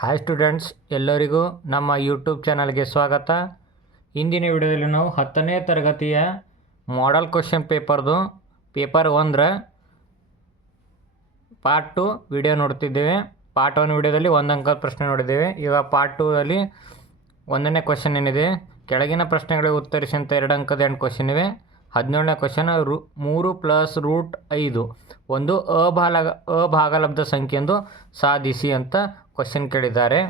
Hi students, ಎಲ್ಲರಿಗೂ ನಮ್ಮ YouTube ಚಾನಲ್ಗೆ ಸ್ವಾಗತ. ಇಂದಿನ ವಿಡಿಯೋದಲ್ಲಿ ನಾವು 10ನೇ ತರಗತಿಯ ಮಾಡೆಲ್ ಕ್ವೆಶ್ಚನ್ ಪೇಪರ್ 1ರ ಪಾರ್ಟ್ 2 ವಿಡಿಯೋ ನೋಡ್ತಿದ್ದೇವೆ. ಪಾರ್ಟ್ 1 ವಿಡಿಯೋದಲ್ಲಿ 1 ಅಂಕದ ಪ್ರಶ್ನೆ ನೋಡಿದ್ದೇವೆ. ಈಗ ಪಾರ್ಟ್ 2 ಅಲ್ಲಿ 1ನೇ ಕ್ವೆಶ್ಚನ್ ಏನಿದೆ, ಕೆಳಗಿನ ಪ್ರಶ್ನೆಗಳಿಗೆ ಉತ್ತರಿಸಿ ಅಂತ 2 ಅಂಕದ 8 ಕ್ವೆಶ್ಚನ್ ಇವೆ. 17ನೇ ಕ್ವೆಶ್ಚನ್ 3 + √5 ಒಂದು ಅಭಾಗಲಬ್ಧ ಸಂಖ್ಯೆ ಎಂದು ಸಾಧಿಸಿ ಅಂತ ಕ್ವೆಶ್ಚನ್ ಕೇಳಿದ್ದಾರೆ.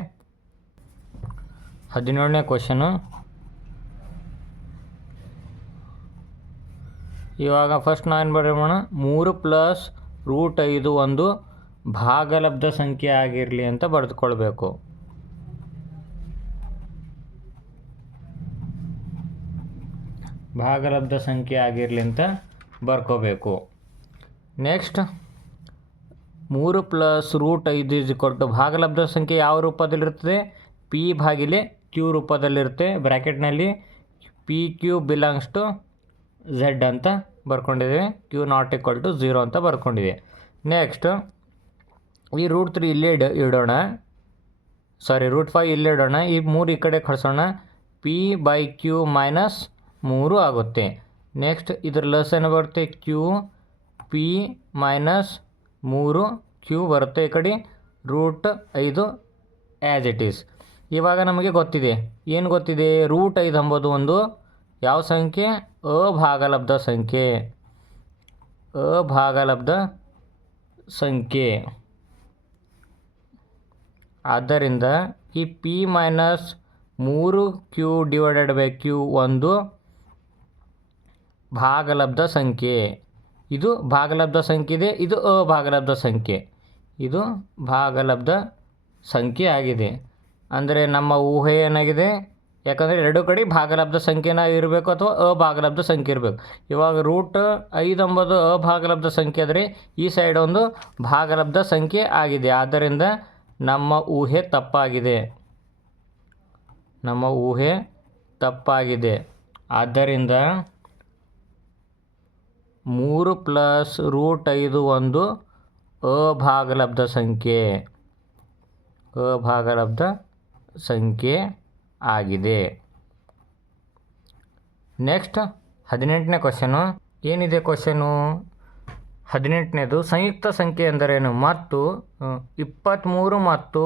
17ನೇ ಕ್ವೆಶ್ಚನು. ಇವಾಗ ಫಸ್ಟ್ ನಾವೇನು ಬರೆಯೋಣ, 3 + √5 ಒಂದು ಭಾಗಲಬ್ಧ ಸಂಖ್ಯೆ ಆಗಿರಲಿ ಅಂತ ಬರೆದುಕೊಳ್ಬೇಕು. ಭಾಗಲಬ್ಧ ಸಂಖ್ಯೆ ಆಗಿರಲಿ ಅಂತ ಬರ್ಕೋಬೇಕು. ನೆಕ್ಸ್ಟ್ 3 + √5 ಭಾಗಲಬ್ಧ ಸಂಖ್ಯೆ ಯಾವ ರೂಪದಲ್ಲಿರ್ತದೆ? P/Q ರೂಪದಲ್ಲಿರುತ್ತೆ. ಬ್ರ್ಯಾಕೆಟ್ನಲ್ಲಿ PQ ಬಿಲಾಂಗ್ಸ್ ಟು Z ಅಂತ ಬರ್ಕೊಂಡಿದ್ದೀವಿ. Q ≠ 0 ಅಂತ ಬರ್ಕೊಂಡಿದೆ. ನೆಕ್ಸ್ಟ್ ಈ √3 ಇಲ್ಲೇ ಇಡೋಣ, √5 ಇಲ್ಲೇ ಇಡೋಣ. ಈ 3 ಈ ಕಡೆ ಕಳಿಸೋಣ. P/Q - 3 ಆಗುತ್ತೆ. ನೆಕ್ಸ್ಟ್ ಇದ್ರ ಲೆಸ್ ಏನು ಬರುತ್ತೆ? P - 3 Q ಬರುತ್ತೆ. ಈ ಕಡೆ √5 ಆ್ಯಸ್ ಇಟ್ ಈಸ್. ಇವಾಗ ನಮಗೆ ಗೊತ್ತಿದೆ, ಏನು ಗೊತ್ತಿದೆ? √5 ಎಂಬುದು ಒಂದು ಯಾವ ಸಂಖ್ಯೆ? ಅಭಾಗಲಬ್ಧ ಸಂಖ್ಯೆ. ಆದ್ದರಿಂದ ಈ P - 3Q/Q ಒಂದು ಭಾಗಲಬ್ಧ ಸಂಖ್ಯೆ. ಇದು ಭಾಗಲಬ್ಧ ಸಂಖ್ಯೆ ಇದೆ, ಇದು ಅಭಾಗಲಬ್ಧ ಸಂಖ್ಯೆ. ಇದು ಭಾಗಲಬ್ಧ ಸಂಖ್ಯೆ ಆಗಿದೆ. ಅಂದರೆ ನಮ್ಮ ಊಹೆ ಏನಾಗಿದೆ? ಯಾಕಂದರೆ ಎರಡೂ ಕಡೆ ಭಾಗಲಬ್ಧ ಸಂಖ್ಯೆನ ಇರಬೇಕು ಅಥವಾ ಅಭಾಗಲಬ್ಧ ಸಂಖ್ಯೆ ಇರಬೇಕು. ಇವಾಗ √5 ಎಂಬುದು ಅಭಾಗಲಬ್ಧ ಸಂಖ್ಯೆ ಆದರೆ ಈ ಸೈಡ್ ಒಂದು ಭಾಗಲಬ್ಧ ಸಂಖ್ಯೆ ಆಗಿದೆ. ಆದ್ದರಿಂದ ನಮ್ಮ ಊಹೆ ತಪ್ಪಾಗಿದೆ. ಆದ್ದರಿಂದ 3 + √5 ಒಂದು ಅಭಾಗಲಬ್ಧ ಸಂಖ್ಯೆ ಆಗಿದೆ. ನೆಕ್ಸ್ಟ್ 18ನೇ ಕ್ವೆಶ್ಚನು. ಏನಿದೆ ಕ್ವೆಶ್ಚನು? 18ನೇದು, ಸಂಯುಕ್ತ ಸಂಖ್ಯೆ ಎಂದರೇನು ಮತ್ತು 23 ಮತ್ತು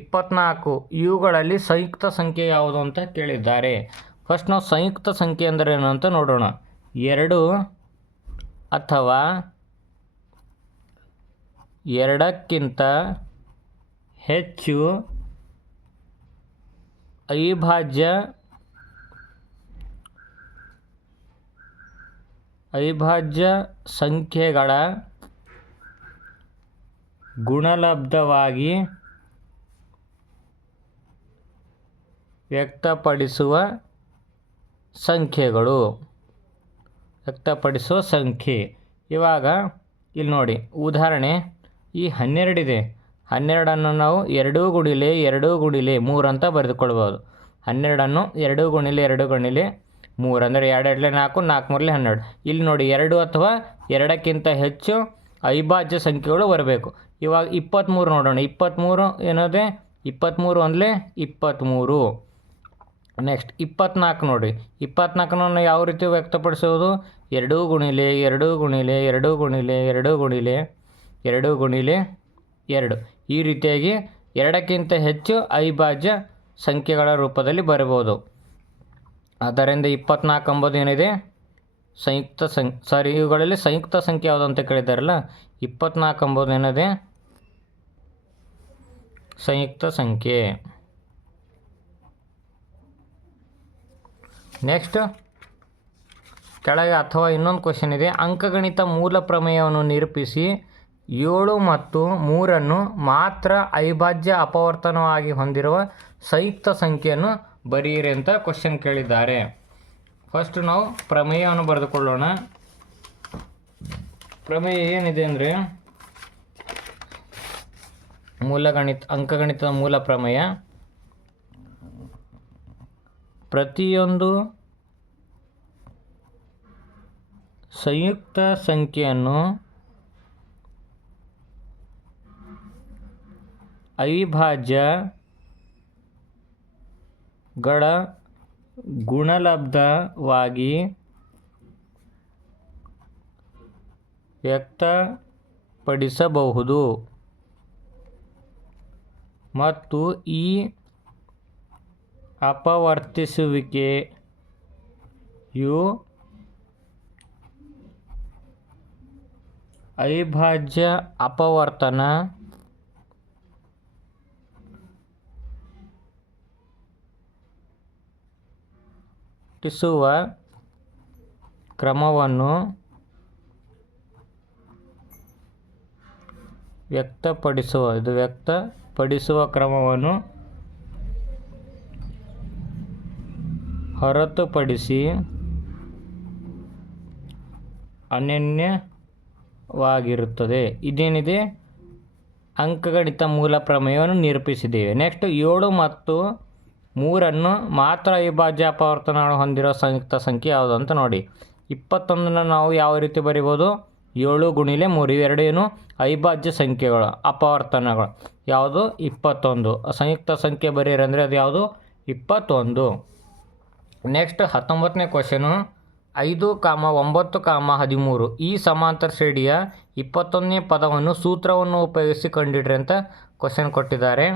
24 ಇವುಗಳಲ್ಲಿ ಸಂಯುಕ್ತ ಸಂಖ್ಯೆ ಯಾವುದು ಅಂತ ಕೇಳಿದ್ದಾರೆ. ಫಸ್ಟ್ ನಾವು ಸಂಯುಕ್ತ ಸಂಖ್ಯೆ ಎಂದರೇನು ಅಂತ ನೋಡೋಣ. 2 ಅಥವಾ 2ಕ್ಕಿಂತ ಹೆಚ್ಚು ಅವಿಭಾಜ್ಯ ಸಂಖ್ಯೆಗಳ ಗುಣಲಬ್ಧವಾಗಿ ವ್ಯಕ್ತಪಡಿಸುವ ಸಂಖ್ಯೆ. ಇವಾಗ ಇಲ್ಲಿ ನೋಡಿ, ಉದಾಹರಣೆ ಈ 12 ಇದೆ. 12ಅನ್ನು ನಾವು 2 × 2 × 3 ಅಂತ ಬರೆದುಕೊಳ್ಬೋದು. 12ಅನ್ನು 2 × 2 × 3 ಅಂದರೆ 2 × 4, 4 × 12. ಇಲ್ಲಿ ನೋಡಿ, 2 ಅಥವಾ 2ಕ್ಕಿಂತ ಹೆಚ್ಚು ಅವಿಭಾಜ್ಯ ಸಂಖ್ಯೆಗಳು ಬರಬೇಕು. ಇವಾಗ 23 ನೋಡೋಣ. 23 ಏನಿದೆ? 23 ಒಂದಲೇ 23. ನೆಕ್ಸ್ಟ್ 24 ನೋಡಿ. 24ನನ್ನು ಯಾವ ರೀತಿ ವ್ಯಕ್ತಪಡಿಸೋದು? 2 × 2 × 2 × 2 × 2 ಈ ರೀತಿಯಾಗಿ 2ಕ್ಕಿಂತ ಹೆಚ್ಚು ಅವಿಭಾಜ್ಯ ಸಂಖ್ಯೆಗಳ ರೂಪದಲ್ಲಿ ಬರಬಹುದು. ಆದ್ದರಿಂದ 24 ಎಂಬುದು ಏನಿದೆ? ಇವುಗಳಲ್ಲಿ ಸಂಯುಕ್ತ ಸಂಖ್ಯೆ ಯಾವುದು ಅಂತ ಕೇಳಿದ್ದಾರಲ್ಲ, 24 ಎಂಬುದು ಏನಿದೆ? ಸಂಯುಕ್ತ ಸಂಖ್ಯೆ. ನೆಕ್ಸ್ಟ್ ಕೆಳಗೆ ಅಥವಾ ಇನ್ನೊಂದು ಕ್ವೆಶ್ಚನ್ ಇದೆ, ಅಂಕಗಣಿತ ಮೂಲ ಪ್ರಮೇಯವನ್ನು ನಿರೂಪಿಸಿ 7 ಮತ್ತು 3ಅನ್ನು ಮಾತ್ರ ಅವಿಭಾಜ್ಯ ಅಪವರ್ತನವಾಗಿ ಹೊಂದಿರುವ ಸಂಯುಕ್ತ ಸಂಖ್ಯೆಯನ್ನು ಬರೆಯಿರಿ ಅಂತ ಕ್ವೆಶ್ಚನ್ ಕೇಳಿದ್ದಾರೆ. ಫಸ್ಟ್ ನಾವು ಪ್ರಮೇಯವನ್ನು ಬರೆದುಕೊಳ್ಳೋಣ. ಪ್ರಮೇಯ ಏನಿದೆ ಅಂದರೆ ಅಂಕಗಣಿತದ ಮೂಲ ಪ್ರಮೇಯ. ಪ್ರತಿಯೊಂದು ಸಂಯುಕ್ತ ಸಂಖ್ಯೆಯನ್ನು ಅವಿಭಾಜ್ಯಗಳ ಗುಣಲಬ್ಧವಾಗಿ ವ್ಯಕ್ತಪಡಿಸಬಹುದು ಮತ್ತು ಈ ಅಪವರ್ತಿಸುವಿಕೆಯು ಅವಿಭಾಜ್ಯ ಅಪವರ್ತನ ಕ್ರಮವನ್ನು ವ್ಯಕ್ತಪಡಿಸುವ ಕ್ರಮವನ್ನು ಹೊರತುಪಡಿಸಿ ಅನನ್ಯವಾಗಿರುತ್ತದೆ. ಇದೇನಿದೆ, ಅಂಕಗಣಿತ ಮೂಲ ಪ್ರಮೇಯವನ್ನು ನಿರೂಪಿಸಿದ್ದೇವೆ. ನೆಕ್ಸ್ಟ್ 7 ಮತ್ತು 3 ಮಾತ್ರ ಅವಿಭಾಜ್ಯ ಅಪವರ್ತನಗಳನ್ನು ಹೊಂದಿರೋ ಸಂಯುಕ್ತ ಸಂಖ್ಯೆ ಯಾವುದು ಅಂತ ನೋಡಿ. 21 ನಾವು ಯಾವ ರೀತಿ ಬರಿಬೋದು? 7 ಗುಣಿಲೆ 3 ಇವೆರಡು ಏನು ಅವಿಭಾಜ್ಯ ಸಂಖ್ಯೆಗಳು, ಅಪವರ್ತನಗಳು. ಯಾವುದು? 21. ಸಂಯುಕ್ತ ಸಂಖ್ಯೆ ಬರೀರಂದರೆ ಅದು ಯಾವುದು? 21. ನೆಕ್ಸ್ಟ್ 19ನೇ ಕ್ವಶನು, 5, 9, 13 ಈ ಸಮಾಂತರ ಶ್ರೇಣಿಯ 21ನೇ ಪದವನ್ನು ಸೂತ್ರವನ್ನು ಉಪಯೋಗಿಸಿ ಕಂಡುಹಿಡ್ರಿ ಅಂತ ಕ್ವಶನ್ ಕೊಟ್ಟಿದ್ದಾರೆ.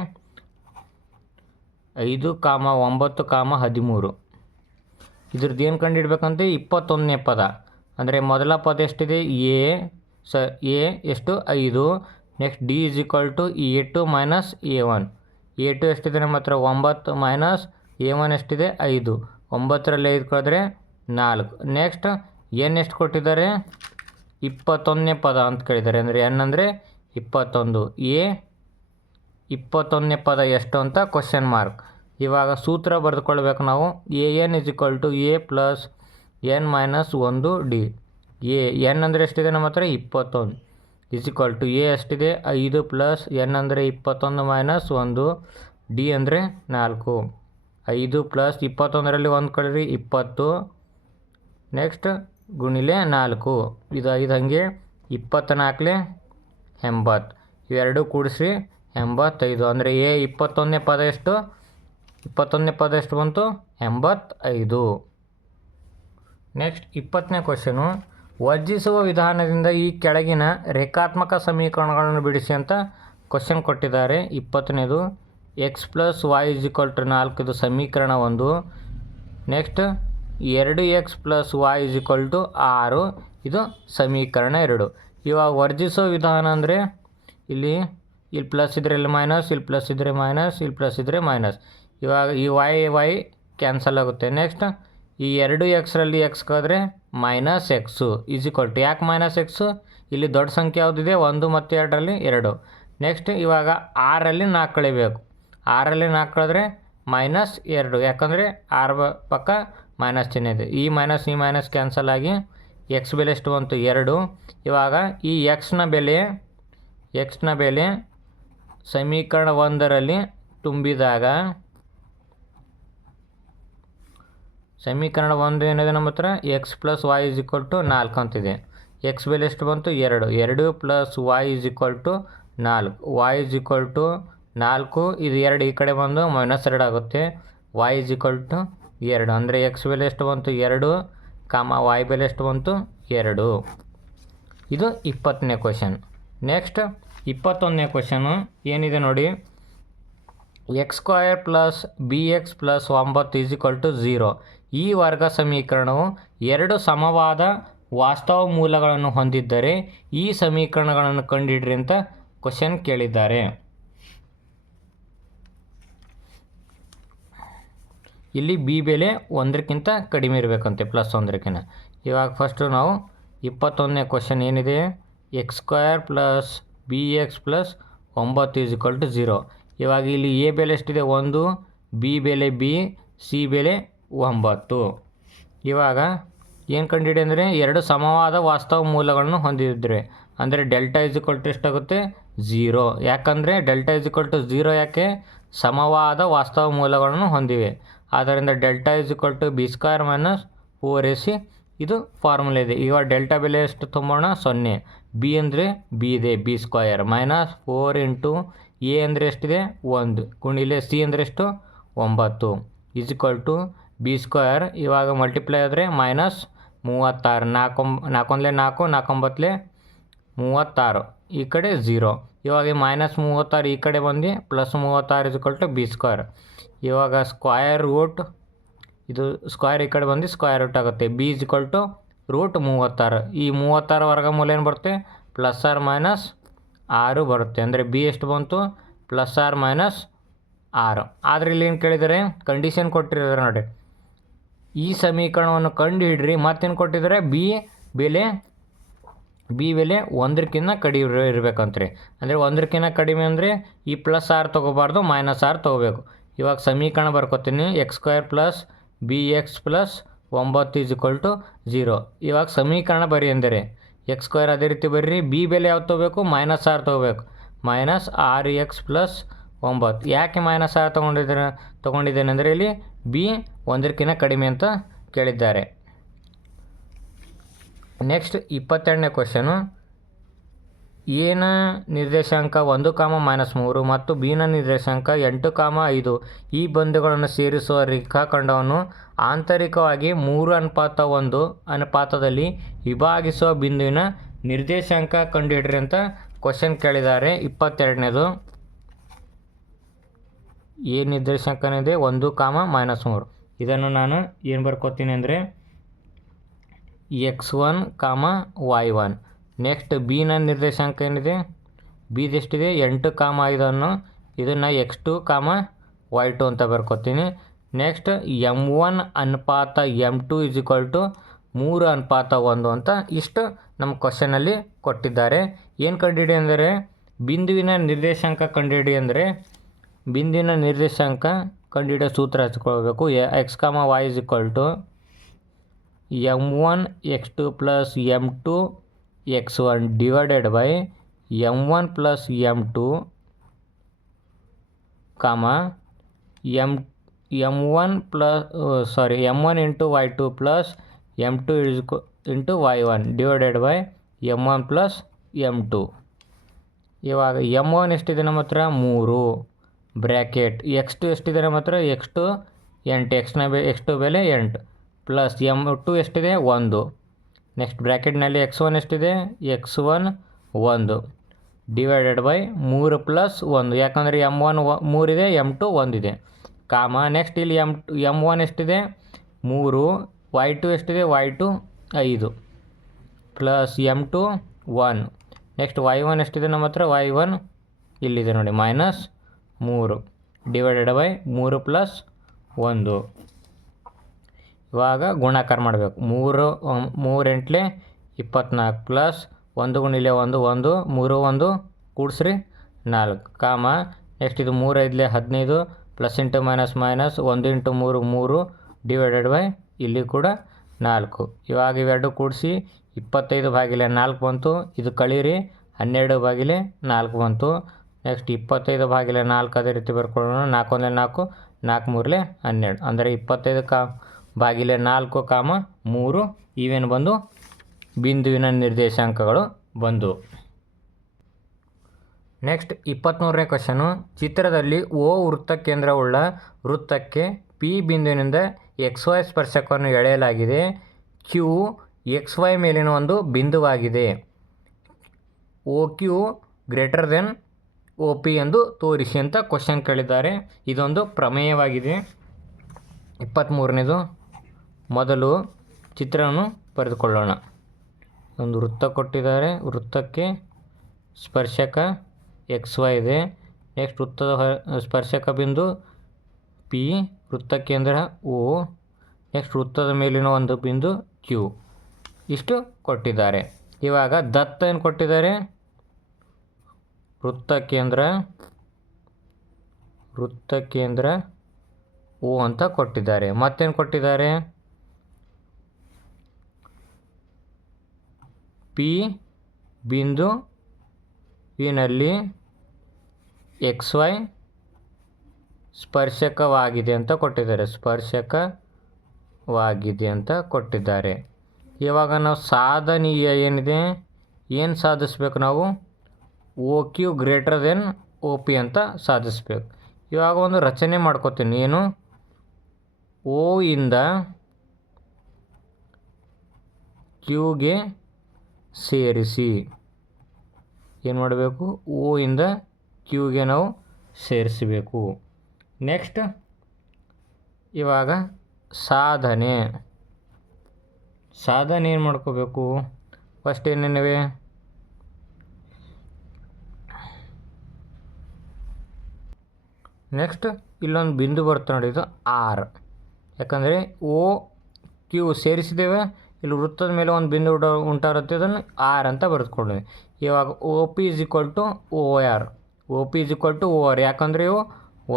5, 9, 13 ಇದ್ರದ್ದು ಏನು ಕಂಡುಹಿಡ್ಬೇಕಂತ 21ನೇ ಪದ ಅಂದರೆ ಮೊದಲ ಪದ ಎಷ್ಟಿದೆ? ಎ ಎಷ್ಟು? 5. Next D = A2 - A1. A2 ಎಷ್ಟಿದೆ ನಮ್ಮ ಹತ್ರ? 9 ಮೈನಸ್ A1 ಎಷ್ಟಿದೆ? 5. 9ರಲ್ಲಿ 5 ಕಳೆದ್ರೆ 4. ನೆಕ್ಸ್ಟ್ N ಎಷ್ಟು ಕೊಟ್ಟಿದ್ದಾರೆ? 21ನೇ ಪದ ಅಂತ ಕೇಳಿದ್ದಾರೆ. ಅಂದರೆ N ಅಂದರೆ 21. A 21ನೇ ಪದ ಎಷ್ಟು ಅಂತ ಕ್ವಶನ್ ಮಾರ್ಕ್. ಇವಾಗ ಸೂತ್ರ ಬರೆದುಕೊಳ್ಬೇಕು ನಾವು. AN = A + N - 1D. N ಅಂದರೆ ಎಷ್ಟಿದೆ ನಮ್ಮ ಹತ್ರ? 21 A ಎಷ್ಟಿದೆ? 5 + N ಅಂದರೆ 21 - 1 D ಅಂದರೆ 4. 5 + 21ರಲ್ಲಿ 1 ಕಳೆದ್ರಿ 20. ನೆಕ್ಸ್ಟ್ ಗುಣಿಲೆ 4. ಇದು 5 ಹಾಗೆ 24 80. ಇವೆರಡು ಕೂಡಿಸ್ರಿ 85. ಅಂದರೆ A 21ನೇ ಪದ ಎಷ್ಟು? 21ನೇ ಪದ ಎಷ್ಟು ಬಂತು? 85. ನೆಕ್ಸ್ಟ್ 20ನೇ ಕ್ವಶನು, ವರ್ಜಿಸುವ ವಿಧಾನದಿಂದ ಈ ಕೆಳಗಿನ ರೇಖಾತ್ಮಕ ಸಮೀಕರಣಗಳನ್ನು ಬಿಡಿಸಿ ಅಂತ ಕ್ವಶನ್ ಕೊಟ್ಟಿದ್ದಾರೆ. 20ನೇದು x + y = 4 ಇದು ಸಮೀಕರಣ 1. ನೆಕ್ಸ್ಟ್ 2x + y = 6 ಇದು ಸಮೀಕರಣ 2. ಇವಾಗ ವರ್ಜಿಸೋ ವಿಧಾನ ಅಂದರೆ ಇಲ್ಲಿ ಪ್ಲಸ್ ಇದ್ದರೆ ಇಲ್ಲಿ ಮೈನಸ್, ಇಲ್ಲಿ ಪ್ಲಸ್ ಇದ್ದರೆ ಮೈನಸ್, ಇಲ್ಲಿ ಪ್ಲಸ್ ಇದ್ದರೆ ಮೈನಸ್. ಇವಾಗ ಈ y ಕ್ಯಾನ್ಸಲ್ ಆಗುತ್ತೆ. ನೆಕ್ಸ್ಟ್ ಈ 2xರಲ್ಲಿ x ಕಳೆದ್ರೆ -x = ಯಾಕೆ -x? ಇಲ್ಲಿ ದೊಡ್ಡ ಸಂಖ್ಯೆ ಯಾವುದಿದೆ? 1 ಮತ್ತು 2ರಲ್ಲಿ 2. ನೆಕ್ಸ್ಟ್ ಇವಾಗ 6ರಲ್ಲಿ 4 ಕಳಿಬೇಕು. 6ರಲ್ಲಿ 4 ಕಳೆದ್ರೆ -2 ಯಾಕಂದರೆ 6 ಪಕ್ಕ ಮೈನಸ್ ಚಿಹ್ನೆ ಇದೆ. ಈ ಮೈನಸ್ ಕ್ಯಾನ್ಸಲ್ ಆಗಿ x ಬೆಲೆ ಎಷ್ಟು ಬಂತು? 2. ಇವಾಗ ಈ x ನ ಬೆಲೆ ಸಮೀಕರಣ 1ರಲ್ಲಿ ತುಂಬಿದಾಗ ಸಮೀಕರಣ 1 ಏನಿದೆ ನಮ್ಮ ಹತ್ರ? x + y = 4 ಅಂತಿದೆ. x ಬೆಲೆ ಎಷ್ಟು ಬಂತು? 2. 2 + y = 4. y = 4. ಇದು 2 ಈ ಕಡೆ ಬಂದು -2 ಆಗುತ್ತೆ. y = 2 ಅಂದರೆ x ಬೆಲೆ ಎಷ್ಟು ಬಂತು? 2, y ಬೆಲೆ ಎಷ್ಟು ಬಂತು? 2. ಇದು 20ನೇ ಕ್ವಶನ್. ನೆಕ್ಸ್ಟ್ 21ನೇ ಕ್ವಶನು ಏನಿದೆ ನೋಡಿ. x² + bx + 9 = 0 ಈ ವರ್ಗ ಸಮೀಕರಣವು 2 ಸಮವಾದ ವಾಸ್ತವ ಮೂಲಗಳನ್ನು ಹೊಂದಿದ್ದರೆ ಈ ಸಮೀಕರಣಗಳನ್ನು ಕಂಡುಹಿಡ್ರಿ ಅಂತ ಕ್ವಶನ್ ಕೇಳಿದ್ದಾರೆ. ಇಲ್ಲಿ ಬಿ ಬೆಲೆ 1ಕ್ಕಿಂತ ಕಡಿಮೆ ಇರಬೇಕಂತೆ, +1. ಇವಾಗ ಫಸ್ಟು ನಾವು 21ನೇ ಕ್ವಶನ್ ಏನಿದೆ, x² + bx + 9 = 0. ಇವಾಗ ಇಲ್ಲಿ ಎ ಬೆಲೆ ಎಷ್ಟಿದೆ? 1, ಬಿ ಬೆಲೆ ಬಿ, ಸಿ ಬೆಲೆ 9. ಇವಾಗ ಏನು ಕಂಡುಹಿಡಿ ಅಂದರೆ 2 ಸಮವಾದ ವಾಸ್ತವ ಮೂಲಗಳನ್ನು ಹೊಂದಿದ್ರೆ ಅಂದರೆ ಡೆಲ್ಟಾ = ಎಷ್ಟಾಗುತ್ತೆ? 0. ಯಾಕಂದರೆ ಡೆಲ್ಟಾ = 0 ಯಾಕೆ? ಸಮವಾದ ವಾಸ್ತವ ಮೂಲಗಳನ್ನು ಹೊಂದಿವೆ. ಆದ್ದರಿಂದ ಡೆಲ್ಟಾ = b² - 4ac ಇದು ಫಾರ್ಮುಲಾ ಇದೆ. ಈಗ ಡೆಲ್ಟಾ ಬೆಲೆ ಎಷ್ಟು ತುಂಬೋಣ? 0. ಬಿ ಅಂದರೆ ಬಿ ಇದೆ b² -4 × ಎ ಅಂದರೆ ಎಷ್ಟಿದೆ 1 ಗುಣಿಲೆ ಸಿ ಅಂದರೆ ಎಷ್ಟು 9 ಈಕ್ವಲ್ ಟು ಬಿ ಸ್ಕ್ವೇರ್. ಇವಾಗ ಮಲ್ಟಿಪ್ಲೈ ಆದರೆ -36 4 4 36 ಈ ಕಡೆ 0. ಇವಾಗ -36 ಈ ಕಡೆ ಬಂದು +36 ಈಕ್ವಲ್ ಟು ಬಿ ಸ್ಕ್ವೇರ್. ಇವಾಗ ಸ್ಕ್ವಯರ್ ರೂಟ್ ಇದು ಸ್ಕ್ವೇರ್ ಈ ಕಡೆ ಬಂದು ಸ್ಕ್ವೇರ್ ರೂಟ್ ಆಗುತ್ತೆ. B equal to √36. ಈ 36 ವರ್ಗಮೂಲ ಏನು ಬರುತ್ತೆ +6 ಬರುತ್ತೆ. ಅಂದರೆ ಬಿ ಎಷ್ಟು ಬಂತು +6. ಆದರೆ ಇಲ್ಲಿ ಏನು ಕೇಳಿದರೆ ಕಂಡೀಷನ್ ಕೊಟ್ಟಿದ್ದಾರೆ ನೋಡಿ, ಈ ಸಮೀಕರಣವನ್ನು ಕಂಡು ಹಿಡ್ರಿ. ಮತ್ತೇನು ಕೊಟ್ಟಿದ್ದಾರೆ ಬಿ ಬೆಲೆ 1ಕ್ಕಿಂತ ಕಡಿಮೆ ಇರಬೇಕಂತ್ರಿ. ಅಂದರೆ 1ಕ್ಕಿಂತ ಕಡಿಮೆ ಅಂದರೆ ಈ +6 ತೊಗೋಬಾರ್ದು -6 ತೊಗೋಬೇಕು. ಇವಾಗ ಸಮೀಕರಣ ಬರ್ಕೊತೀನಿ x² + bx + 9 = 0. ಇವಾಗ ಸಮೀಕರಣ ಬರಿ ಅಂದರೆ x² ಅದೇ ರೀತಿ ಬರ್ರಿ. ಬಿ ಬೆಲೆ ಯಾವ್ದು ತೊಗೋಬೇಕು -6 ತೊಗೋಬೇಕು. -6x + 9. ಯಾಕೆ -6 ತೊಗೊಂಡಿದ್ದೇನೆ ಅಂದರೆ ಇಲ್ಲಿ ಬಿ 1ಕ್ಕಿಂತ ಕಡಿಮೆ ಅಂತ ಕೇಳಿದ್ದಾರೆ. ನೆಕ್ಸ್ಟ್ 22ನೇ ಕ್ವಶನು, ಎನ ನಿರ್ದೇಶಾಂಕ 1, -3 ಮತ್ತು ಬಿನ ನಿರ್ದೇಶಾಂಕ 8, 5 ಈ ಬಿಂದುಗಳನ್ನು ಸೇರಿಸುವ ರೇಖಾಖಂಡವನ್ನು ಆಂತರಿಕವಾಗಿ 3:1 ಅನುಪಾತದಲ್ಲಿ ವಿಭಾಗಿಸುವ ಬಿಂದುವಿನ ನಿರ್ದೇಶಾಂಕ ಕಂಡುಹಿಡ್ರಿ ಅಂತ ಕ್ವಶನ್ ಕೇಳಿದ್ದಾರೆ. 22ನೇದು ಎ ನಿರ್ದೇಶಾಂಕನಿದೆ 1, -3. ಇದನ್ನು ನಾನು ಏನು ಬರ್ಕೋತೀನಿ ಅಂದರೆ x1, y1. ನೆಕ್ಸ್ಟ್ ಬಿನ ನಿರ್ದೇಶಾಂಕ ಏನಿದೆ ಬಿದೆಷ್ಟಿದೆ 8, 5 ಇದನ್ನು x2, y2 ಅಂತ ಬರ್ಕೋತೀನಿ. ನೆಕ್ಸ್ಟ್ m1 ಅನುಪಾತ m2 = 3:1 ಅಂತ ಇಷ್ಟು ನಮ್ಮ ಕ್ವಶನಲ್ಲಿ ಕೊಟ್ಟಿದ್ದಾರೆ. ಏನು ಕಂಡುಹಿಡಿ ಅಂದರೆ ಬಿಂದುವಿನ ನಿರ್ದೇಶಾಂಕ ಕಂಡುಹಿಡಿ ಅಂದರೆ ಬಿಂದುವಿನ ನಿರ್ದೇಶಾಂಕ ಕಂಡುಹಿಡಿಯೋ ಸೂತ್ರ ಹಚ್ಕೊಳ್ಬೇಕು. x, y = m1 x2 + m2 x1 / m1 + m2, m1 × y2 + m2 × y1 / m1 + m2. ಇವಾಗ m1 ಎಷ್ಟಿದೆ ನಮ್ಮ ಹತ್ರ 3 ಬ್ರ್ಯಾಕೆಟ್, x2 ಎಷ್ಟಿದೆ ನಮ್ಮ ಹತ್ರ x2 8, x2 ಬೆಲೆ 8 ಪ್ಲಸ್ m2 ಎಷ್ಟಿದೆ 1. ನೆಕ್ಸ್ಟ್ ಬ್ರ್ಯಾಕೆಟ್ನಲ್ಲಿ x1 ಎಷ್ಟಿದೆ x1 1 / 3 + 1 ಯಾಕಂದರೆ m1 3 ಇದೆ, m2 1 ಇದೆ, ನೆಕ್ಸ್ಟ್ ಇಲ್ಲಿ m1 ಎಷ್ಟಿದೆ 3, y2 ಎಷ್ಟಿದೆ y2 5 plus m2 1. Next y1 ಎಷ್ಟಿದೆ ನಮ್ಮ ಹತ್ರ y1 ಇಲ್ಲಿದೆ ನೋಡಿ -3 / 3 + 1. ಇವಾಗ ಗುಣಾಕಾರ ಮಾಡಬೇಕು. 3 8 24 ಪ್ಲಸ್ 1 × 1 1 3 1 ಕೂಡಿಸ್ರಿ 4, ನೆಕ್ಸ್ಟ್ ಇದು 3 5 15 ಪ್ಲಸ್ ಇಂಟು ಮೈನಸ್ 1 × 3 3 / ಇಲ್ಲಿ ಕೂಡ 4. ಇವಾಗ ಇವೆರಡು ಕೂಡಿಸಿ 25/4 ಬಂತು. ಇದು ಕಳೀರಿ 12/4 ಬಂತು. ನೆಕ್ಸ್ಟ್ 25/4 ಅದೇ ರೀತಿ ಬರ್ಕೊಳ್ಳೋಣ. 4 1 4 4 3 12 ಅಂದರೆ 25/4, 3 ಇವೇನು ಬಂದು ಬಿಂದುವಿನ ನಿರ್ದೇಶಾಂಕಗಳು ಬಂದು. ನೆಕ್ಸ್ಟ್ 23ನೇ ಕ್ವಶನು, ಚಿತ್ರದಲ್ಲಿ O ವೃತ್ತ ಕೇಂದ್ರವುಳ್ಳ ವೃತ್ತಕ್ಕೆ P ಬಿಂದುವಿನಿಂದ XY ಸ್ಪರ್ಶಕವನ್ನು ಎಳೆಯಲಾಗಿದೆ. Q XY ಮೇಲಿನ ಒಂದು ಬಿಂದುವಾಗಿದೆ. OQ > OP ಎಂದು ತೋರಿಸಿ ಅಂತ ಕ್ವಶನ್ ಕೇಳಿದ್ದಾರೆ. ಇದೊಂದು ಪ್ರಮೇಯವಾಗಿದೆ. 23ನೇದು, ಮೊದಲು ಚಿತ್ರವನ್ನು ಬರೆದುಕೊಳ್ಳೋಣ. ಒಂದು ವೃತ್ತ ಕೊಟ್ಟಿದ್ದಾರೆ, ವೃತ್ತಕ್ಕೆ ಸ್ಪರ್ಶಕ XY ಇದೆ. ನೆಕ್ಸ್ಟ್ ವೃತ್ತದ ಸ್ಪರ್ಶಕ ಬಿಂದು P, ವೃತ್ತ ಕೇಂದ್ರ O, ನೆಕ್ಸ್ಟ್ ವೃತ್ತದ ಮೇಲಿನ ಒಂದು ಬಿಂದು Q, ಇಷ್ಟು ಕೊಟ್ಟಿದ್ದಾರೆ. ಇವಾಗ ದತ್ತ ಏನು ಕೊಟ್ಟಿದ್ದಾರೆ, ವೃತ್ತ ಕೇಂದ್ರ O ಅಂತ ಕೊಟ್ಟಿದ್ದಾರೆ. ಮತ್ತೇನು ಕೊಟ್ಟಿದ್ದಾರೆ, P ಬಿಂದುವಿನಲ್ಲಿ XY ಸ್ಪರ್ಶಕವಾಗಿದೆ ಅಂತ ಕೊಟ್ಟಿದ್ದಾರೆ. ಇವಾಗ ನಾವು ಸಾಧನೀಯ ಏನಿದೆ, ಏನು ಸಾಧಿಸ್ಬೇಕು ನಾವು, OQ > ಒ ಪಿ ಅಂತ ಸಾಧಿಸಬೇಕು. ಇವಾಗ ಒಂದು ರಚನೆ ಮಾಡ್ಕೋತೀನಿ. ಏನು, ಓ ಇಂದ ಕ್ಯೂಗೆ ಸೇರಿಸಿ. ಏನು ಮಾಡಬೇಕು, ಓ ಇಂದ ಕ್ಯೂಗೆ ನಾವು ಸೇರಿಸಬೇಕು. ನೆಕ್ಸ್ಟ್ ಇವಾಗ ಸಾಧನೆ ಏನು ಮಾಡ್ಕೋಬೇಕು, ಫಸ್ಟ್ ಏನೇನಿವೆ, ನೆಕ್ಸ್ಟ್ ಇಲ್ಲೊಂದು ಬಿಂದು ಬರುತ್ತೆ ನೋಡಿ, ಇದು ಆರ್. ಯಾಕಂದರೆ ಓ ಕ್ಯೂ ಸೇರಿಸಿದ್ದೇವೆ, ಇಲ್ಲಿ ವೃತ್ತದ ಮೇಲೆ ಒಂದು ಬಿಂದು ಉಂಟಾಗುತ್ತೆ, ಅದನ್ನು ಆರ್ ಅಂತ ಬರೆದುಕೊಂಡ್ವಿ. ಇವಾಗ O P is equal to O R. O P is equal to O R, ಯಾಕಂದರೆ ಇವು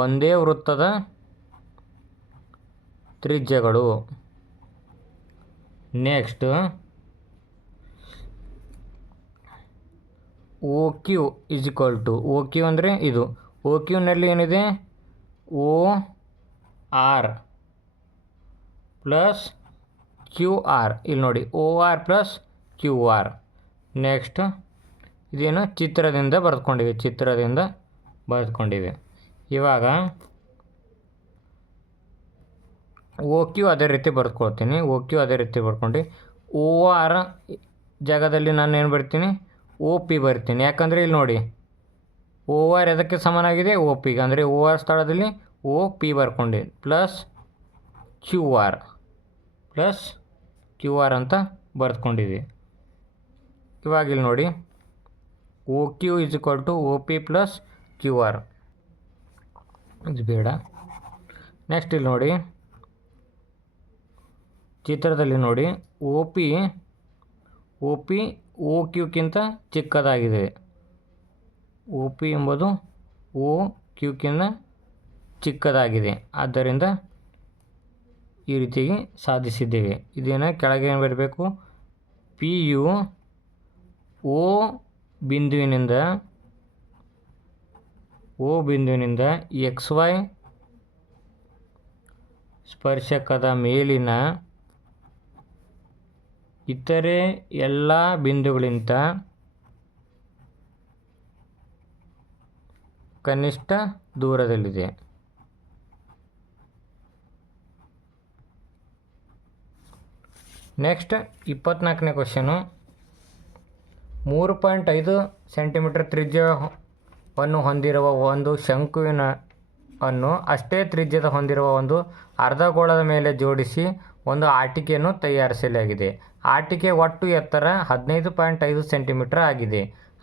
ಒಂದೇ ವೃತ್ತದ ತ್ರಿಜ್ಯಗಳು. Next O Q is equal to, O Q ಅಂದರೆ ಇದು, ಓ ಕ್ಯೂನಲ್ಲಿ ಏನಿದೆ, O R plus Q R. ಇಲ್ಲಿ ನೋಡಿ, O R plus Q R. Next ಇದೇನು ಚಿತ್ರದಿಂದ ಬರೆದುಕೊಂಡಿವೆ. ಇವಾಗ ಓ ಕ್ಯೂ ಅದೇ ರೀತಿ ಬರ್ಕೊಳ್ತೀನಿ. ಓ ಕ್ಯೂ ಅದೇ ರೀತಿ ಬರ್ಕೊಂಡು ಓ ಆರ್ ಜಾಗದಲ್ಲಿ ನಾನು ಏನು ಬರ್ತೀನಿ, ಓ ಪಿ ಬರ್ತೀನಿ. ಯಾಕಂದರೆ ಇಲ್ಲಿ ನೋಡಿ, ಓ ಆರ್ ಎದಕ್ಕೆ ಸಮಾನಾಗಿದೆ, ಓ ಪಿಗೆ. ಅಂದರೆ ಓ ಆರ್ ಸ್ಥಳದಲ್ಲಿ ಓ ಪಿ ಬರ್ಕೊಂಡು ಪ್ಲಸ್ ಕ್ಯೂ ಆರ್ ಅಂತ ಬರ್ದ್ಕೊಂಡಿದ್ವಿ. ಇವಾಗ ಇಲ್ಲಿ ನೋಡಿ, O Q is equal to O P plus Q R. ಇದು ಬೇಡ. ನೆಕ್ಸ್ಟ್ ಇಲ್ಲಿ ನೋಡಿ, ಚಿತ್ರದಲ್ಲಿ ನೋಡಿ, ಓ ಪಿ ಓ ಕ್ಯೂಕ್ಕಿಂತ ಚಿಕ್ಕದಾಗಿದೆ. ಒ ಪಿ ಎಂಬುದು ಓ ಕ್ಯೂಕ್ಕಿಂತ ಚಿಕ್ಕದಾಗಿದೆ. ಆದ್ದರಿಂದ ಈ ರೀತಿಯಾಗಿ ಸಾಧಿಸಿದ್ದೇವೆ. ಇದೇನು ಕೆಳಗೆ ಏನು ಬರಬೇಕು, ಪಿ ಯು ಓ ಬಿಂದುವಿನಿಂದ ಎಕ್ಸ್ ವೈ ಸ್ಪರ್ಶಕದ ಮೇಲಿನ ಇತರೆ ಎಲ್ಲ ಬಿಂದುಗಳಿಂದ ಕನಿಷ್ಠ ದೂರದಲ್ಲಿದೆ. ನೆಕ್ಸ್ಟ್ 24ನೇ ಕ್ವಶನು, 3.5 ಸೆಂಟಿಮೀಟರ್ ತ್ರಿಜ್ಯವನ್ನು ಹೊಂದಿರುವ ಒಂದು ಶಂಕುವಿನ ಅನ್ನು ಅಷ್ಟೇ ತ್ರಿಜ್ಯದ ಹೊಂದಿರುವ ಒಂದು ಅರ್ಧಗೋಳದ ಮೇಲೆ ಜೋಡಿಸಿ ಒಂದು ಆಟಿಕೆಯನ್ನು ತಯಾರಿಸಲಾಗಿದೆ. ಆಟಿಕೆ ಒಟ್ಟು ಎತ್ತರ 15.5 ಸೆಂಟಿಮೀಟರ್ ಆಗಿದೆ.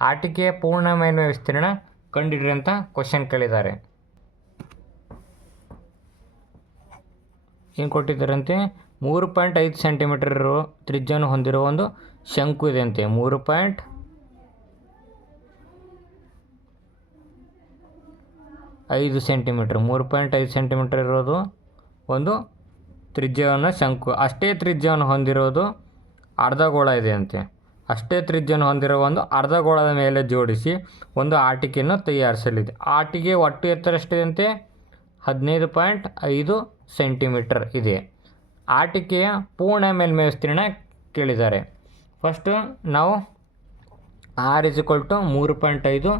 ಆಟಿಕೆಯ ಪೂರ್ಣ ಮೇಲ್ಮೈ ವಿಸ್ತೀರ್ಣ ಕಂಡುಹಿಡಿಯಿರಿ ಅಂತ ಕ್ವಶನ್ ಕೇಳಿದ್ದಾರೆ. ಏನು ಕೊಟ್ಟಿದ್ದಾರಂತೆ, 3.5 ಸೆಂಟಿಮೀಟರ್ ತ್ರಿಜ್ಯವನ್ನು ಹೊಂದಿರುವ ಒಂದು ಶಂಕು ಇದೆ ಅಂತೆ. 3.5 ಸೆಂಟಿಮೀಟರ್ ಇರೋದು ಒಂದು ತ್ರಿಜ್ಯವನ್ನು ಶಂಕು, ಅಷ್ಟೇ ತ್ರಿಜ್ಯವನ್ನು ಹೊಂದಿರೋದು ಅರ್ಧಗೋಳ ಇದೆ ಅಂತೆ. ಅಷ್ಟೇ ತ್ರಿಜ್ಯವನ್ನು ಹೊಂದಿರುವ ಒಂದು ಅರ್ಧಗೋಳದ ಮೇಲೆ ಜೋಡಿಸಿ ಒಂದು ಆಟಿಕೆಯನ್ನು ತಯಾರಿಸಲಿದೆ. ಆಟಿಕೆ ಒಟ್ಟು ಎತ್ತರ ಎಷ್ಟಿದೆ ಅಂತೆ, 15.5 ಸೆಂಟಿಮೀಟರ್ ಇದೆ. ಆಟಿಕೆಯ ಪೂರ್ಣ ಮೇಲ್ಮೈ ವಿಸ್ತೀರ್ಣ ಕೇಳಿದ್ದಾರೆ. ಫಸ್ಟು ನಾವು R is equal to 3.5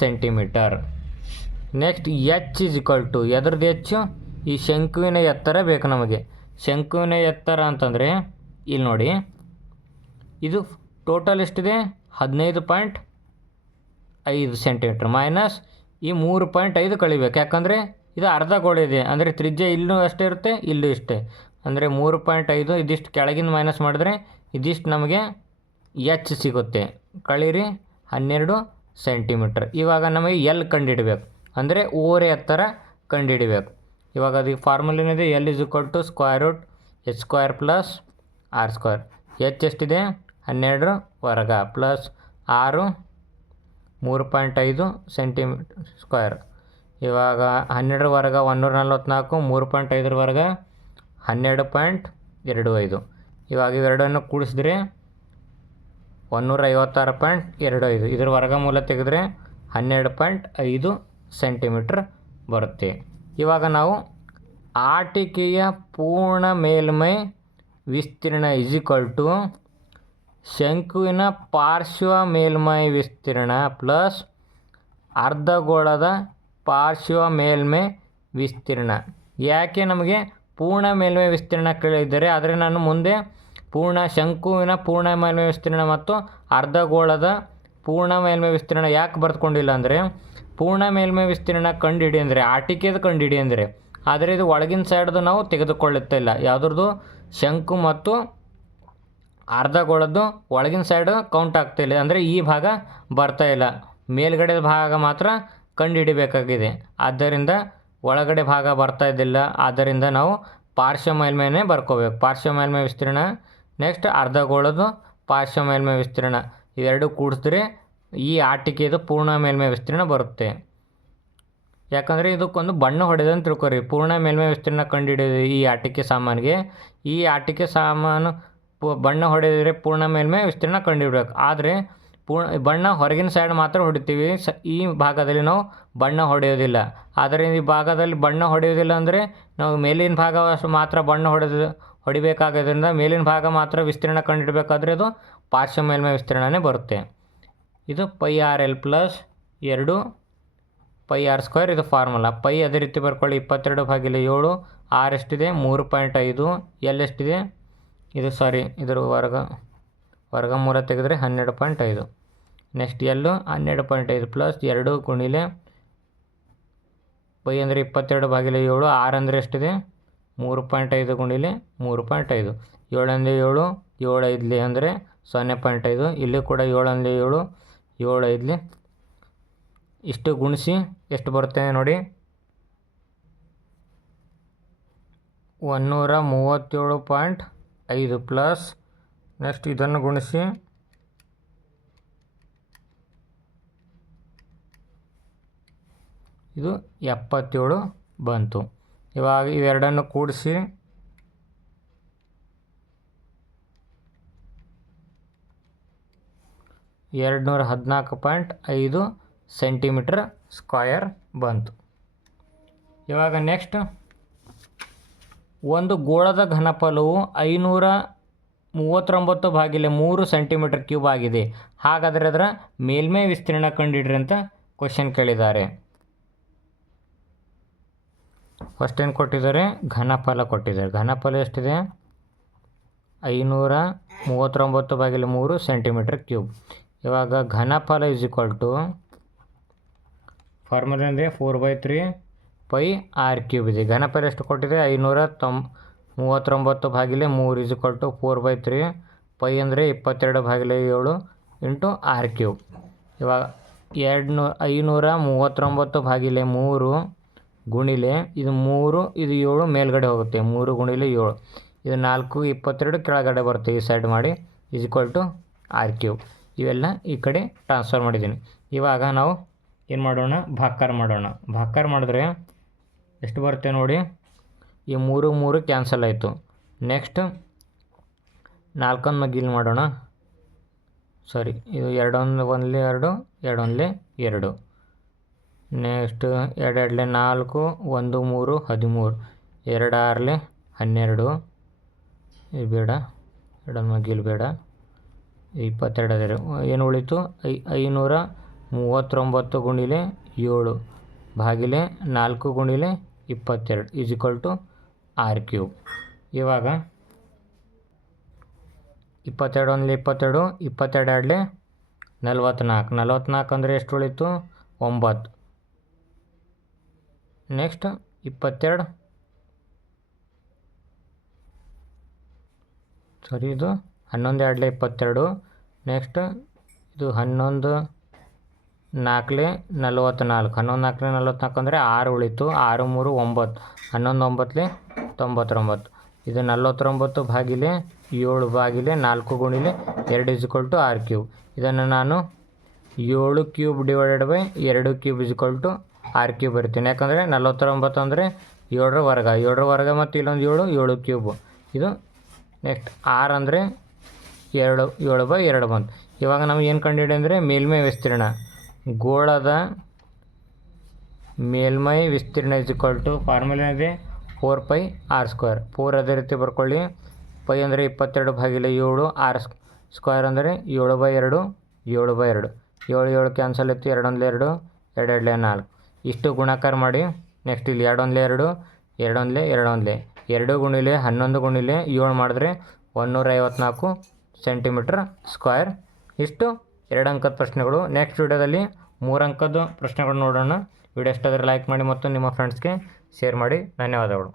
centimetre. Next H is equal to, ಎದ್ರದ್ದು ಹೆಚ್ಚು, ಈ ಶಂಕುವಿನ ಎತ್ತರ ಬೇಕು ನಮಗೆ. ಶಂಕುವಿನ ಎತ್ತರ ಅಂತಂದರೆ ಇಲ್ಲಿ ನೋಡಿ, ಇದು ಟೋಟಲ್ ಎಷ್ಟಿದೆ, 15.5 ಸೆಂಟಿಮೀಟ್ರ್ ಮೈನಸ್ ಈ 3.5 ಕಳಿಬೇಕು. ಯಾಕಂದರೆ ಇದು ಅರ್ಧಗೋಳ ಇದೆ, ಅಂದರೆ ತ್ರಿಜ್ಯ ಇಲ್ಲೂ ಅಷ್ಟೇ ಇರುತ್ತೆ, ಇಲ್ಲೂ ಇಷ್ಟೇ. ಅಂದರೆ 3.5 ಇದಿಷ್ಟು ಕೆಳಗಿಂದ ಮೈನಸ್ ಮಾಡಿದ್ರೆ ಇದಿಷ್ಟು ನಮಗೆ ಎಚ್ ಸಿಗುತ್ತೆ. ಕಳೀರಿ 12 ಸೆಂಟಿಮೀಟ್ರ್. ಇವಾಗ ನಮಗೆ ಎಲ್ ಕಂಡುಹಿಡಬೇಕು, ಅಂದರೆ ಓರೆ ಎತ್ತರ ಕಂಡುಹಿಡಬೇಕು. ಇವಾಗ ಅದಕ್ಕೆ ಫಾರ್ಮುಲಾ ಏನಿದೆ, L is equal to square root H square plus R square. H ಎಷ್ಟಿದೆ, 12 ವರ್ಗ ಪ್ಲಸ್ ಆರು 3.5 ಸೆಂಟಿಮೀಟರ್ ಸ್ಕ್ವೇರ್. ಇವಾಗ 12 ವರ್ಗ 144, 3.5 ವರ್ಗ 12.25. ಇವಾಗ ಇವೆರಡನ್ನು ಕೂಡಿಸಿದ್ರೆ 156.25. ಇದರ ವರ್ಗಮೂಲ ತೆಗೆದರೆ 12.5 ಸೆಂಟಿಮೀಟ್ರ್ ಬರುತ್ತೆ. ಇವಾಗ ನಾವು ಆಟಿಕೆಯ ಪೂರ್ಣ ಮೇಲ್ಮೈ ವಿಸ್ತೀರ್ಣ ಇಸ್ ಈಕ್ವಲ್ ಟು ಶಂಕುವಿನ ಪಾರ್ಶ್ವ ಮೇಲ್ಮೈ ವಿಸ್ತೀರ್ಣ ಪ್ಲಸ್ ಅರ್ಧಗೋಳದ ಪಾರ್ಶ್ವ ಮೇಲ್ಮೈ ವಿಸ್ತೀರ್ಣ. ಯಾಕೆ ನಮಗೆ ಪೂರ್ಣ ಮೇಲ್ಮೈ ವಿಸ್ತೀರ್ಣ ಕೇಳಿದರೆ, ಆದರೆ ನಾನು ಮುಂದೆ ಶಂಕುವಿನ ಪೂರ್ಣ ಮೇಲ್ಮೈ ವಿಸ್ತೀರ್ಣ ಮತ್ತು ಅರ್ಧಗೋಳದ ಪೂರ್ಣ ಮೇಲ್ಮೈ ವಿಸ್ತೀರ್ಣ ಯಾಕೆ ಬರೆದುಕೊಂಡಿಲ್ಲ ಅಂದರೆ, ಪೂರ್ಣ ಮೇಲ್ಮೈ ವಿಸ್ತೀರ್ಣ ಕಂಡುಹಿಡಿ ಅಂದರೆ ಆಟಿಕೆದು ಕಂಡುಹಿಡಿ ಅಂದರೆ, ಆದರೆ ಇದು ಒಳಗಿನ ಸೈಡ್ದು ನಾವು ತೆಗೆದುಕೊಳ್ಳುತ್ತಿಲ್ಲ. ಯಾವುದ್ರದ್ದು? ಶಂಕು ಮತ್ತು ಅರ್ಧಗೋಳದ್ದು ಒಳಗಿನ ಸೈಡ್ ಕೌಂಟ್ ಆಗ್ತಾಯಿಲ್ಲ, ಅಂದರೆ ಈ ಭಾಗ ಬರ್ತಾಯಿಲ್ಲ. ಮೇಲ್ಗಡೆ ಭಾಗ ಮಾತ್ರ ಕಂಡುಹಿಡಿಬೇಕಾಗಿದೆ. ಆದ್ದರಿಂದ ಒಳಗಡೆ ಭಾಗ ಬರ್ತಾ ಇದ್ದಿಲ್ಲ. ಆದ್ದರಿಂದ ನಾವು ಪಾರ್ಶ್ವ ಮೇಲ್ಮೈನೇ ಬರ್ಕೋಬೇಕು. ಪಾರ್ಶ್ವ ಮೇಲ್ಮೈ ವಿಸ್ತೀರ್ಣ, ನೆಕ್ಸ್ಟ್ ಅರ್ಧಗೋಳದ್ದು ಪಾರ್ಶ್ವ ಮೇಲ್ಮೈ ವಿಸ್ತೀರ್ಣ, ಇವೆರಡು ಕೂಡಿಸಿದ್ರೆ ಈ ಆಟಿಕೆದು ಪೂರ್ಣ ಮೇಲ್ಮೈ ವಿಸ್ತೀರ್ಣ ಬರುತ್ತೆ. ಯಾಕಂದರೆ ಇದಕ್ಕೊಂದು ಬಣ್ಣ ಹೊಡೆದಂತ ತಿಳ್ಕೊರಿ. ಪೂರ್ಣ ಮೇಲ್ಮೈ ವಿಸ್ತೀರ್ಣ ಕಂಡುಹಿಡಿಯೋದು ಈ ಆಟಿಕೆ ಸಾಮಾನಿಗೆ. ಈ ಆಟಿಕೆ ಸಾಮಾನು ಬಣ್ಣ ಹೊಡೆದಿದ್ರೆ ಪೂರ್ಣ ಮೇಲ್ಮೈ ವಿಸ್ತೀರ್ಣ ಕಂಡುಹಿಡಬೇಕು. ಆದರೆ ಬಣ್ಣ ಹೊರಗಿನ ಸೈಡ್ ಮಾತ್ರ ಹೊಡಿತೀವಿ. ಈ ಭಾಗದಲ್ಲಿ ನಾವು ಬಣ್ಣ ಹೊಡೆಯೋದಿಲ್ಲ. ಆದರೆ ಈ ಭಾಗದಲ್ಲಿ ಬಣ್ಣ ಹೊಡೆಯೋದಿಲ್ಲ ಅಂದರೆ ನಾವು ಮೇಲಿನ ಭಾಗ ಮಾತ್ರ ಬಣ್ಣ ಹೊಡಿಬೇಕಾಗೋದ್ರಿಂದ ಮೇಲಿನ ಭಾಗ ಮಾತ್ರ ವಿಸ್ತೀರ್ಣ ಕಂಡುಹಿಡಬೇಕಾದ್ರೆ ಅದು ಪಾರ್ಶ್ವ ಮೇಲ್ಮೈ ವಿಸ್ತೀರ್ಣನೇ ಬರುತ್ತೆ. ಇದು πr(l) + 2 πr². ಇದು ಫಾರ್ಮುಲಾ. ಪೈ ಅದೇ ರೀತಿ ಬರ್ಕೊಳ್ಳಿ. 22/7. ಆರ್ ಎಷ್ಟಿದೆ? 3.5. ಎಲ್ ಎಷ್ಟಿದೆ? ಇದರ ವರ್ಗಮೂಲ ತೆಗೆದರೆ 12.5. ನೆಕ್ಸ್ಟ್ ಎಲ್ಲು 12.5 + 2 ಗುಣಿಲೆ ಪೈ ಅಂದರೆ 22/7. ಆರ್ ಅಂದರೆ ಎಷ್ಟಿದೆ? 3.5 ಗುಣಿಲೆ 3.5. 7 ಅಂದರೆ 7, 7 5 ಅಂದರೆ 0.5. ಇಲ್ಲಿ ಕೂಡ 7 ಅಂದರೆ 7, 7 5 ಇಷ್ಟು ಗುಣಿಸಿ ಎಷ್ಟು ಬರುತ್ತೆ ನೋಡಿ? 137.5 ಪ್ಲಸ್ ನೆಕ್ಸ್ಟ್ ಇದನ್ನು ಗುಣಿಸಿ ಇದು 77 ಬಂತು. ಇವಾಗ ಇವೆರಡನ್ನು ಕೂಡಿಸಿ 214.5 ಸೆಂಟಿಮೀಟರ್ ಸ್ಕ್ವಯರ್ ಬಂತು. ಇವಾಗ ನೆಕ್ಸ್ಟ್ ಒಂದು ಗೋಳದ ಘನಫಲವು 539/3 ಸೆಂಟಿಮೀಟರ್ ಕ್ಯೂಬ್ ಆಗಿದೆ. ಹಾಗಾದರೆ ಅದರ ಮೇಲ್ಮೈ ವಿಸ್ತೀರ್ಣ ಕಂಡುಹಿಡ್ರಿ ಅಂತ ಕ್ವಶನ್ ಕೇಳಿದ್ದಾರೆ. ಫಸ್ಟ್ ಏನು ಕೊಟ್ಟಿದ್ದಾರೆ? ಘನಫಲ ಕೊಟ್ಟಿದ್ದಾರೆ. ಘನಫಲ ಎಷ್ಟಿದೆ? 539/3 ಸೆಂಟಿಮೀಟರ್ ಕ್ಯೂಬ್. ಇವಾಗ ಘನಫಲ = ಫಾರ್ಮುಲಾ ಅಂದರೆ 4/3 πr³ ಇದೆ. ಘನಫಲ ಎಷ್ಟು ಕೊಟ್ಟಿದೆ? 539/3 4/3. ಪೈ ಅಂದರೆ 22/7 ಇಂಟು r³. ಇವಾಗ 539/3 ಗುಣಿಲೆ ಇದು 3, ಇದು 7 ಮೇಲ್ಗಡೆ ಹೋಗುತ್ತೆ. 3 ಗುಣಿಲೆ 7, ಇದು 4, 22 ಕೆಳಗಡೆ ಬರುತ್ತೆ. ಈ ಸೈಡ್ ಮಾಡಿ r³. ಇವೆಲ್ಲ ಈ ಕಡೆ ಟ್ರಾನ್ಸ್ಫರ್ ಮಾಡಿದ್ದೀನಿ. ಇವಾಗ ನಾವು ಏನು ಮಾಡೋಣ? ಭಾಗಾಕಾರ ಮಾಡೋಣ. ಭಾಗಾಕಾರ ಮಾಡಿದ್ರೆ ಎಷ್ಟು ಬರುತ್ತೆ ನೋಡಿ? ಈ 3 ಕ್ಯಾನ್ಸಲ್ ಆಯಿತು. ನೆಕ್ಸ್ಟ್ 4 ಮಗ್ಗಿಲ್ ಮಾಡೋಣ. ಸಾರಿ, ಇದು 2 1 2, 2 1 2. ನೆಕ್ಸ್ಟ್ 2 2 4, 1 3 13, 2 6 12. ಇದು ಬೇಡ, 2 ಮಗ್ಗಿಲ್ ಬೇಡ. 22 ಏನು ಉಳಿತು? 539 ಗುಣಿಲೆ 7 ಭಾಗಿಲೆ 4 ಗುಣಿಲೆ 22 r³. ಇವಾಗ 22 1 22, 22 2 44. 44 ಅಂದರೆ ಎಷ್ಟು ಉಳಿತು? 9. ನೆಕ್ಸ್ಟ್ 22, ಸಾರಿ ಇದು 11 2 22. ನೆಕ್ಸ್ಟ್ ಇದು 11 4 44. 11 4 44 ಅಂದರೆ 6 ಉಳಿತು. 6 3 9, 11 9 99. ಇದು 49 ಭಾಗಿಲೆ 7 ಭಾಗಿಲೆ 4 ಗುಣಿಲೆ 2 r³. ಇದನ್ನು ನಾನು 7 cube divided by 2 cube r³ ಬರ್ತೀನಿ. ಯಾಕಂದರೆ 49 ಅಂದರೆ 7ರ ವರ್ಗ, 7ರ ವರ್ಗ ಮತ್ತು ಇಲ್ಲೊಂದು 7 ಕ್ಯೂಬ್. ಇದು ನೆಕ್ಸ್ಟ್ 6 ಅಂದರೆ 7/2 ಬಂತು. ಇವಾಗ ನಮ್ಗೆ ಏನು ಕಂಡುಹಿಡಿ ಅಂದರೆ ಮೇಲ್ಮೈ ವಿಸ್ತೀರ್ಣ. ಗೋಳದ ಮೇಲ್ಮೈ ವಿಸ್ತೀರ್ಣ ಫಾರ್ಮುಲಾ ಇದೆ 4πr². 4 ಅದೇ ರೀತಿ ಬರ್ಕೊಳ್ಳಿ. ಪೈ ಅಂದರೆ 22/7, r² ಅಂದರೆ 7/2. 7 7 ಕ್ಯಾನ್ಸಲ್ ಇತ್ತು. 2 1 2, ಎರಡೆರಡಲೆ 4 ಇಷ್ಟು ಗುಣಾಕಾರ ಮಾಡಿ. ನೆಕ್ಸ್ಟ್ ಇಲ್ಲಿ 2 1 2 2 1 2 1 2 ಗುಣಿಲೆ 11 ಗುಣಿಲೆ 7 ಮಾಡಿದ್ರೆ 154 ಸೆಂಟಿಮೀಟರ್ ಸ್ಕ್ವೇರ್. ಇಷ್ಟು 2 ಅಂಕದ ಪ್ರಶ್ನೆಗಳು. ನೆಕ್ಸ್ಟ್ ವಿಡಿಯೋದಲ್ಲಿ 3 ಅಂಕದ ಪ್ರಶ್ನೆಗಳು ನೋಡೋಣ. ವಿಡಿಯೋ ಇಷ್ಟ ಆದರೆ ಲೈಕ್ ಮಾಡಿ ಮತ್ತು ನಿಮ್ಮ ಫ್ರೆಂಡ್ಸ್ಗೆ ಶೇರ್ ಮಾಡಿ. ಧನ್ಯವಾದಗಳು.